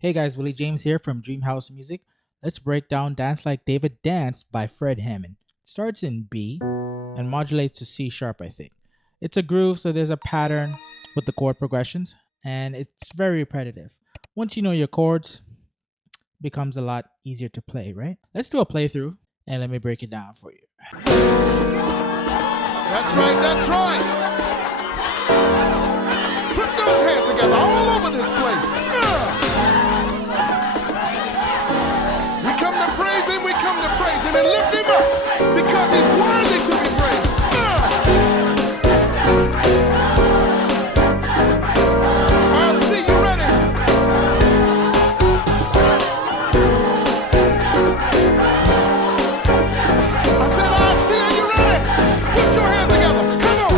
Hey guys, Willie James here from DreamHouse Music. Let's break down Dance Like David Dance by Fred Hammond. Starts in B and modulates to C sharp, I think. It's a groove, so there's a pattern with the chord progressions, and it's very repetitive. Once you know your chords, it becomes a lot easier to play, right? Let's do a playthrough and let me break it down for you. That's right, that's right. Put those hands together all over this place. We come to praise him and lift him up because he's worthy to be praised. I'll see you ready. I said, I'll see you ready. Put your hands together. Come on.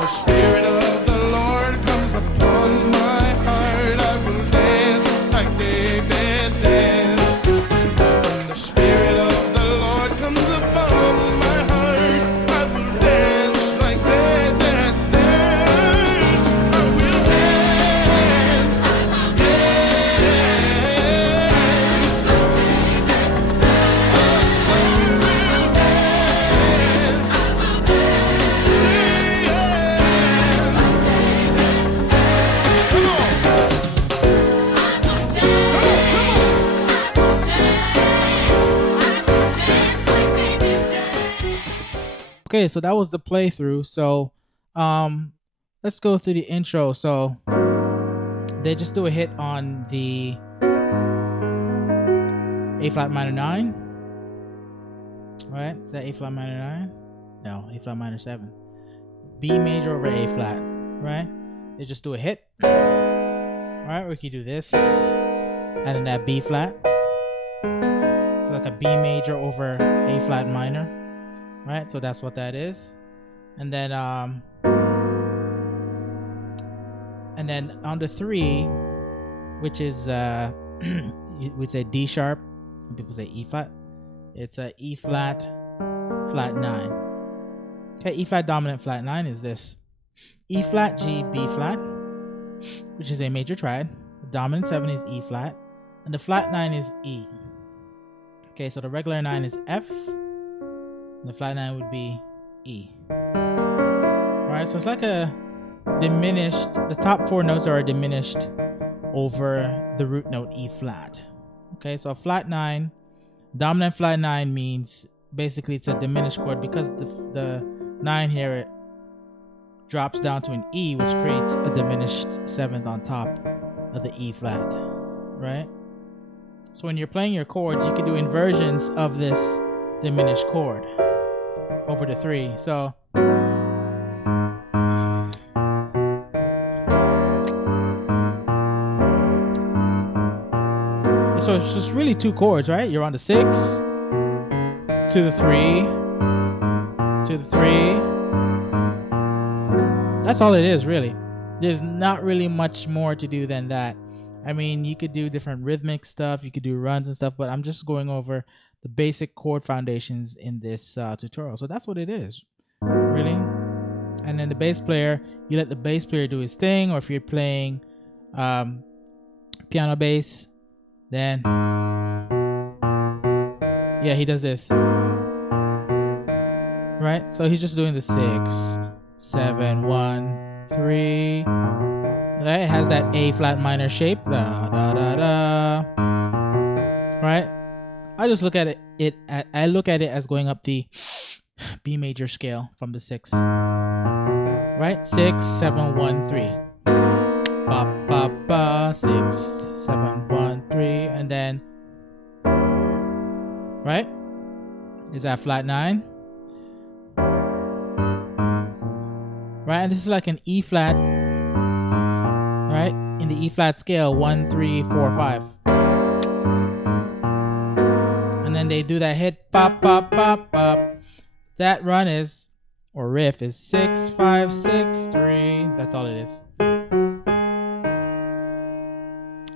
The Spirit of the Lord comes upon my heart. I will dance like David danced. The Spirit of the Lord comes upon my heart. I will dance like David danced. I will dance, Come on, Okay, so that was the playthrough. So let's go through the intro. So they just do a hit on the A flat minor 9. Right? Is that A flat minor 9? No, A flat minor 7. B major over A flat. Right? They just do a hit. Alright, we can do this. And then that B flat. So like a B major over A flat minor. Right? So that's what that is. And then on the 3, which is we'd say D sharp. Some people say E flat. It's a E flat flat 9. Okay, E flat dominant flat 9 is this. E flat G B flat, which is a major triad. The dominant 7 is E flat, and the flat 9 is E. Okay, so the regular 9 is F, and the flat 9 would be E. Alright, so it's like a diminished, the top 4 notes are diminished over the root note E flat. Okay, so a flat 9, dominant flat 9 means basically it's a diminished chord because the 9 here it drops down to an E, which creates a diminished 7th on top of the E flat, right? So when you're playing your chords, you can do inversions of this diminished chord over the 3. So it's just really 2 chords, right? You're on the 6 to the 3 to the 3. That's all it is, really. There's not really much more to do than that. I mean, you could do different rhythmic stuff, you could do runs and stuff, but I'm just going over the basic chord foundations in this tutorial. So that's what it is, really. And then the bass player, you let the bass player do his thing, or if you're playing piano bass, then yeah, he does this, right? So he's just doing the 6, 7, 1, 3. Right? It has that A flat minor shape. Da, da, da, da. Right? I just look at it. I look at it as going up the B major scale from the 6. Right? 6, 7, 1, 3. Ba ba ba. 6, 7, 1, 3, and then right? Is that flat 9? Right? And this is like an E flat, right? In the E flat scale, 1, 3, 4, 5. And then they do that hit, pop, pop, pop, pop. That run is, or riff is 6, 5, 6, 3. That's all it is.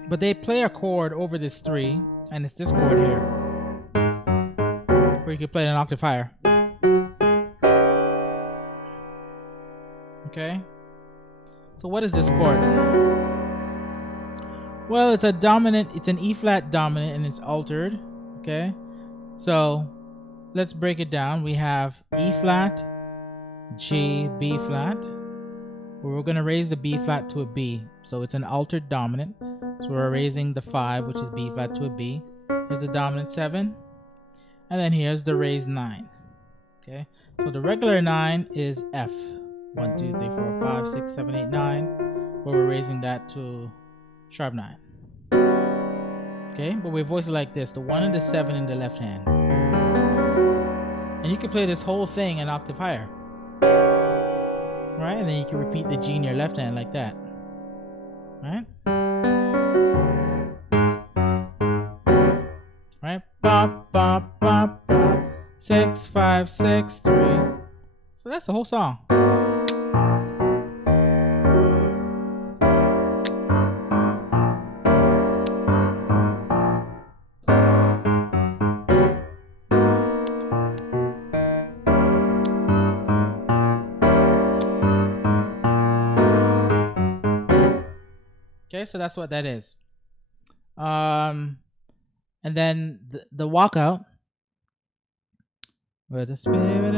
But they play a chord over this 3, and it's this chord here, where you can play it an octave higher. Okay? So what is this chord? Well, it's a dominant. It's an E flat dominant, and it's altered. Okay, so let's break it down. We have E flat, G, B flat. But we're gonna raise the B flat to a B, so it's an altered dominant. So we're raising the 5, which is B flat, to a B. Here's the dominant 7, and then here's the raised 9. Okay, so the regular 9 is F. 1, 2, 3, 4, 5, 6, 7, 8, 9. But we're raising that to sharp 9. Okay, but we voice it like this: the 1 and the 7 in the left hand. And you can play this whole thing an octave higher. Right? And then you can repeat the G in your left hand like that. Right? Right? Bop, bop, bop, bop. 6, 5, 6, 3. So that's the whole song. Okay, so that's what that is. And then the walkout. Where the spirit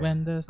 when the